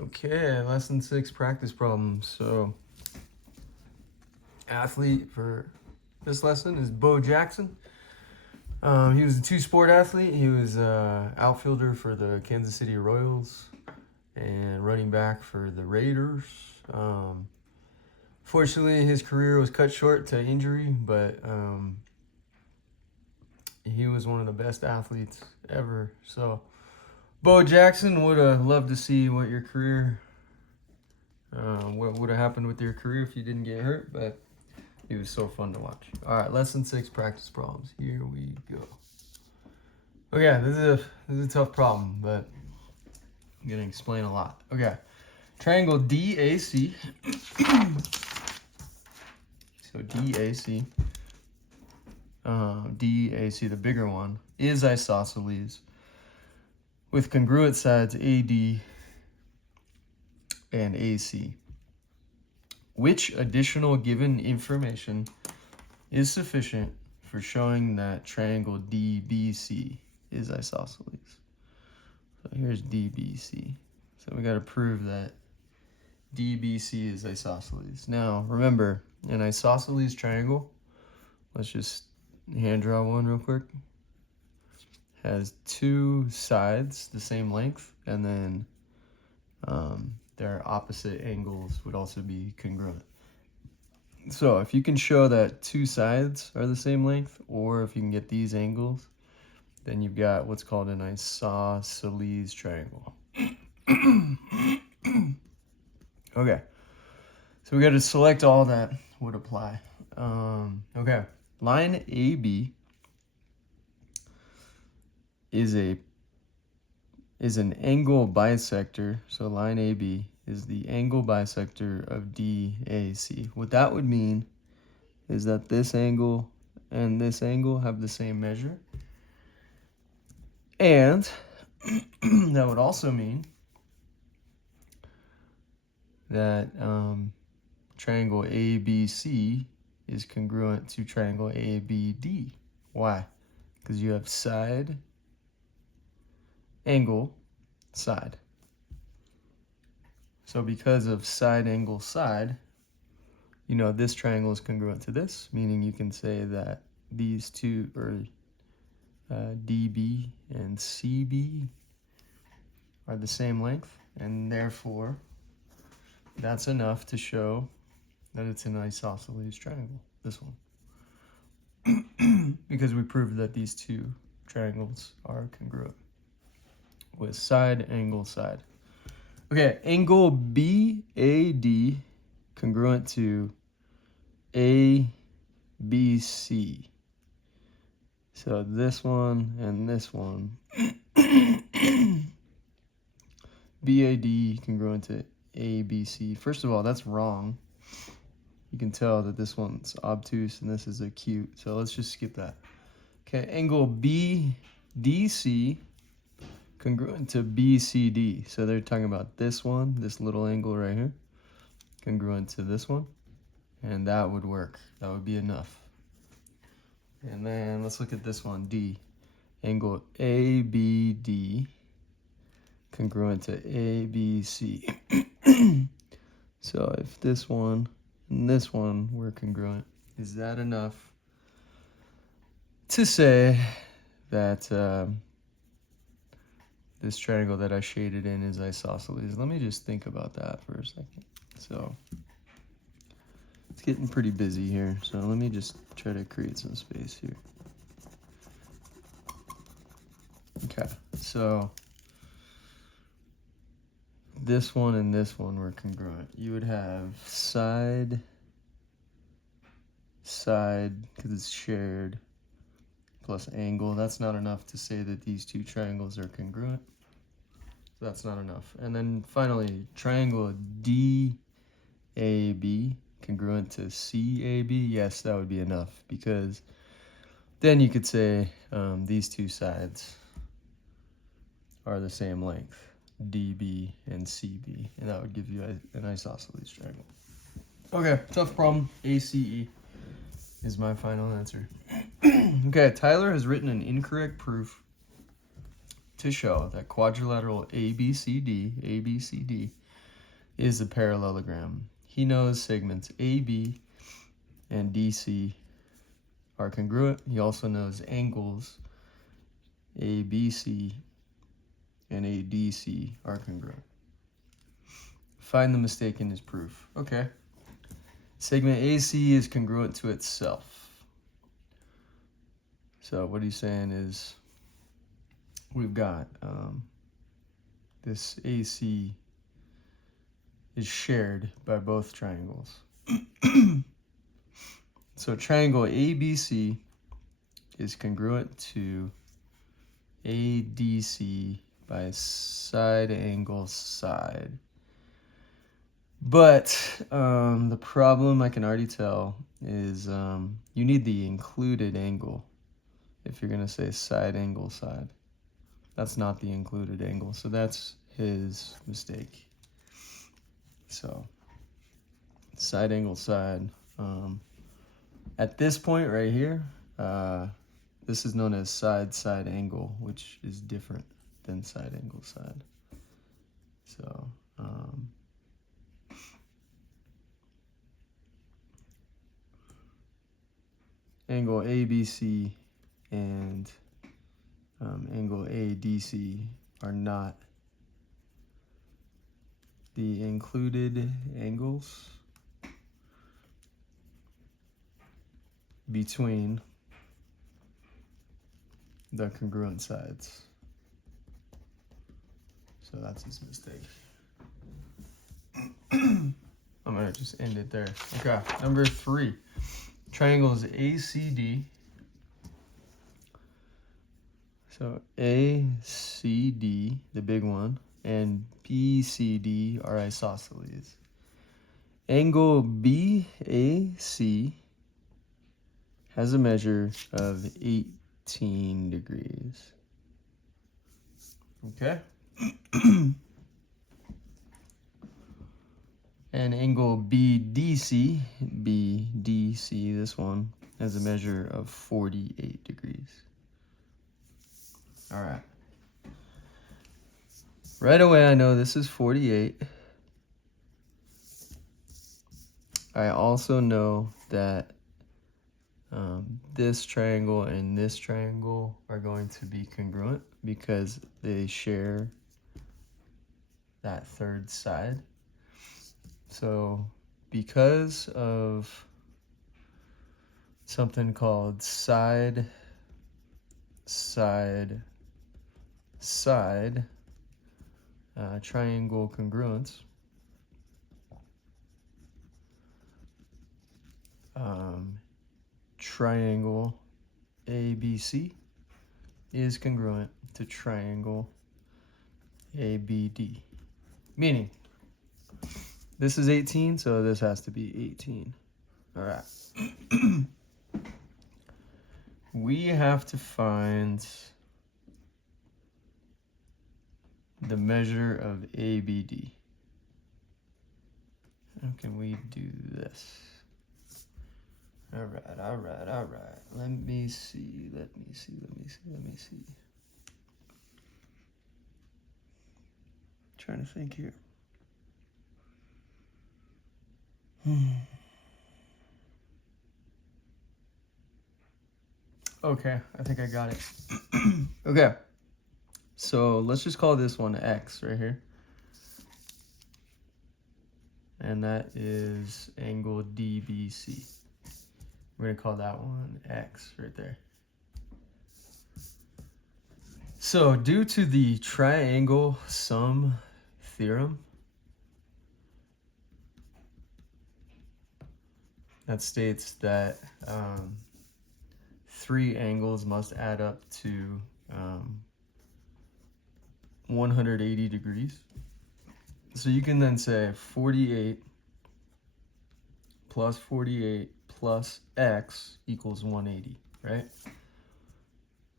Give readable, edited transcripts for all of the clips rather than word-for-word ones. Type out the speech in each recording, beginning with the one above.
Okay, lesson 6 practice problems. So, athlete for this lesson is Bo Jackson. He was a two-sport athlete. He was outfielder for the Kansas City Royals and running back for the Raiders. Fortunately, his career was cut short to injury, but he was one of the best athletes ever. So, Bo Jackson, would have loved to see what your career, what would have happened with your career if you didn't get hurt, but he was so fun to watch. All right, lesson 6 practice problems. Here we go. Okay, this is a tough problem, but I'm gonna explain a lot. Okay, triangle DAC. So DAC, DAC, the bigger one, is isosceles with congruent sides AD and AC. Which additional given information is sufficient for showing that triangle DBC is isosceles? So here's DBC. So we got to prove that DBC is isosceles. Now, remember, an isosceles triangle, let's just hand draw one real quick, has two sides the same length, and then their opposite angles would also be congruent. So if you can show that two sides are the same length, or if you can get these angles, then you've got what's called an isosceles triangle. Okay, so we got to select all that would apply. Okay, line AB is an angle bisector. So line AB is the angle bisector of DAC. What that would mean is that this angle and this angle have the same measure. And that would also mean that triangle ABC is congruent to triangle ABD. Why? Because you have side, angle, side. So because of side, angle, side, you know this triangle is congruent to this, meaning you can say that these two are DB and CB are the same length, and therefore that's enough to show that it's an isosceles triangle, this one. Because we proved that these two triangles are congruent with side, angle, side. Okay, angle BAD congruent to ABC. So this one and this one. BAD congruent to ABC. First of all, that's wrong. You can tell that this one's obtuse and this is acute. So let's just skip that. Okay, angle BDC congruent to BCD. So they're talking about this one, this little angle right here, congruent to this one. And that would work. That would be enough. And then let's look at this one, D. Angle ABD congruent to ABC. So if this one and this one were congruent, is that enough to say that this triangle that I shaded in is isosceles? Let me just think about that for a second. So it's getting pretty busy here, so let me just try to create some space here. Okay, so this one and this one were congruent. You would have side, because it's shared, plus angle. That's not enough to say that these two triangles are congruent. So that's not enough. And then finally, triangle DAB congruent to CAB. Yes, that would be enough, because then you could say these two sides are the same length, DB and CB, and that would give you an isosceles triangle. Okay, tough problem. ACE is my final answer. Okay, Tyler has written an incorrect proof to show that quadrilateral ABCD is a parallelogram. He knows segments AB and DC are congruent. He also knows angles ABC and ADC are congruent. Find the mistake in his proof. Okay. Segment AC is congruent to itself. So what he's saying is we've got this AC is shared by both triangles. So triangle ABC is congruent to ADC by side angle side. But the problem I can already tell is you need the included angle if you're going to say side angle side. That's not the included angle, so that's his mistake. So side angle side. At this point right here, this is known as side angle, which is different than side angle side. So angle ABC and angle ADC are not the included angles between the congruent sides. So that's his mistake. I'm gonna just end it there. Okay, number 3. Triangles ACD. So ACD, the big one, and BCD are isosceles. Angle BAC has a measure of 18 degrees. Okay? And angle BDC, this one, has a measure of 48 degrees. All right. Right away, I know this is 48. I also know that this triangle and this triangle are going to be congruent because they share that third side. So because of something called side triangle congruence, triangle ABC is congruent to triangle ABD. Meaning, this is 18, so this has to be 18. All right. We have to find the measure of ABD. How can we do this? All right. Let me see. Trying to think here. Okay, I think I got it. Okay, so let's just call this one X right here. And that is angle DBC. We're gonna call that one X right there. So due to the triangle sum theorem, that states that 3 angles must add up to 180 degrees. So you can then say 48 plus 48 plus X equals 180, right?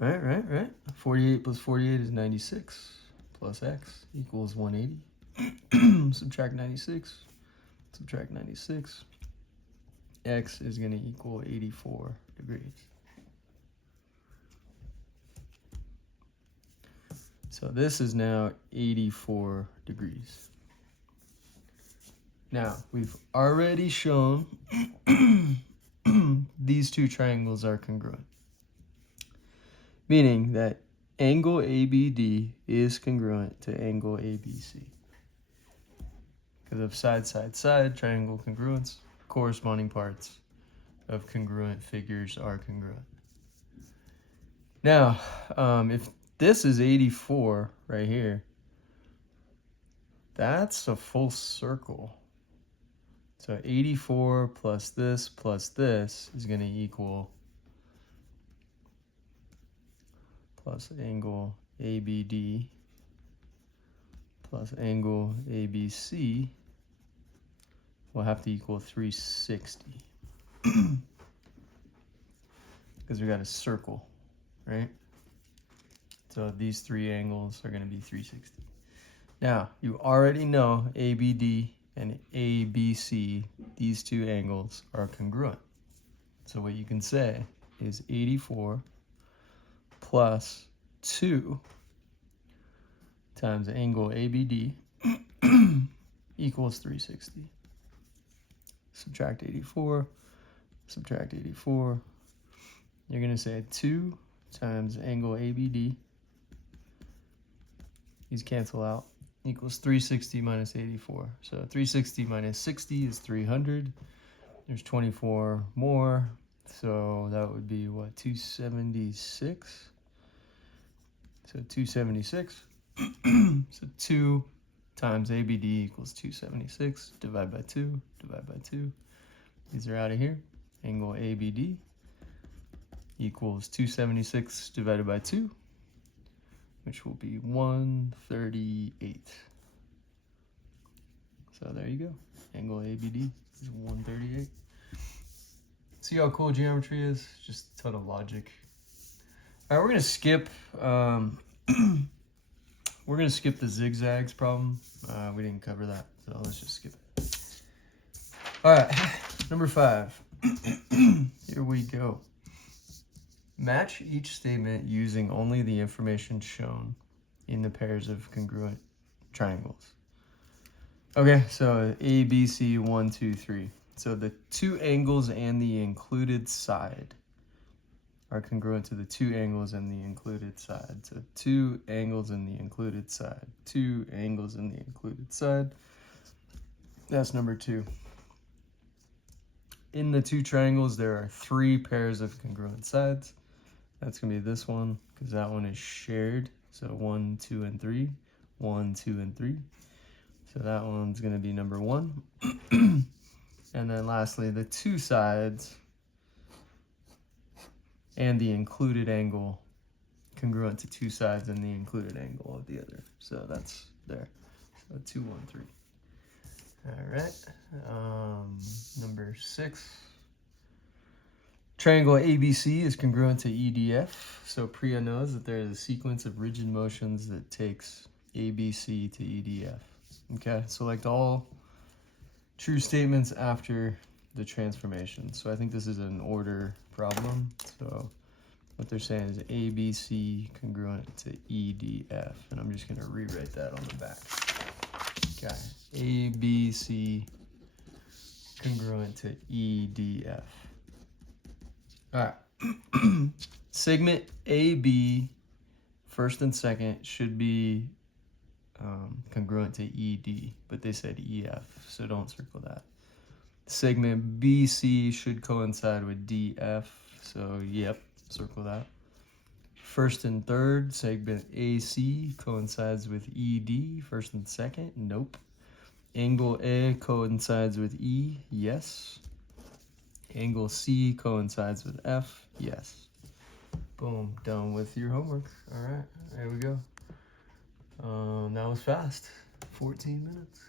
Right. 48 plus 48 is 96 plus X equals 180. Subtract 96. X is going to equal 84 degrees. So this is now 84 degrees. Now, we've already shown these two triangles are congruent, meaning that angle ABD is congruent to angle ABC. Because of side, side, side, triangle congruence, corresponding parts of congruent figures are congruent. Now, if this is 84 right here, that's a full circle. So 84 plus this is going to equal plus angle ABD plus angle ABC will have to equal 360. Because we got a circle, right? So these three angles are going to be 360. Now, you already know ABD and ABC, these two angles are congruent. So what you can say is 84 plus 2 times angle ABD equals 360. Subtract 84, subtract 84. You're going to say 2 times angle ABD, these cancel out, equals 360 minus 84. So 360 minus 60 is 300. There's 24 more, so that would be what, 276? So 276. So 2 times ABD equals 276. Divide by 2, divide by 2. These are out of here. Angle ABD equals 276 divided by 2, which will be 138. So there you go. Angle ABD is 138. See how cool geometry is? Just a ton of logic. All right, we're gonna skip. We're gonna skip the zigzags problem. We didn't cover that, so let's just skip it. All right, number 5. Here we go. Match each statement using only the information shown in the pairs of congruent triangles. Okay, so A, B, C, 1, 2, 3. So the two angles and the included side are congruent to the two angles and the included side. So 2 angles in the included side, 2 angles in the included side. That's number 2. In the two triangles, there are 3 pairs of congruent sides. That's going to be this one, because that one is shared. So 1, 2, and 3. 1, 2, and 3. So that one's going to be number 1. And then lastly, the two sides and the included angle congruent to 2 sides and the included angle of the other. So that's there. So 2, 1, 3. All right. Number 6. Triangle ABC is congruent to EDF. So Priya knows that there is a sequence of rigid motions that takes ABC to EDF. Okay, select all true statements after the transformation. So I think this is an order problem. So what they're saying is ABC congruent to EDF. And I'm just going to rewrite that on the back. Okay, ABC congruent to EDF. All right. Segment AB, first and second, should be congruent to ED, but they said EF, so don't circle that. Segment BC should coincide with DF, so yep, circle that. First and third, segment AC coincides with ED, first and second, nope. Angle A coincides with E, yes. Angle C coincides with F, yes. Boom, done with your homework. All right, there we go. That was fast, 14 minutes.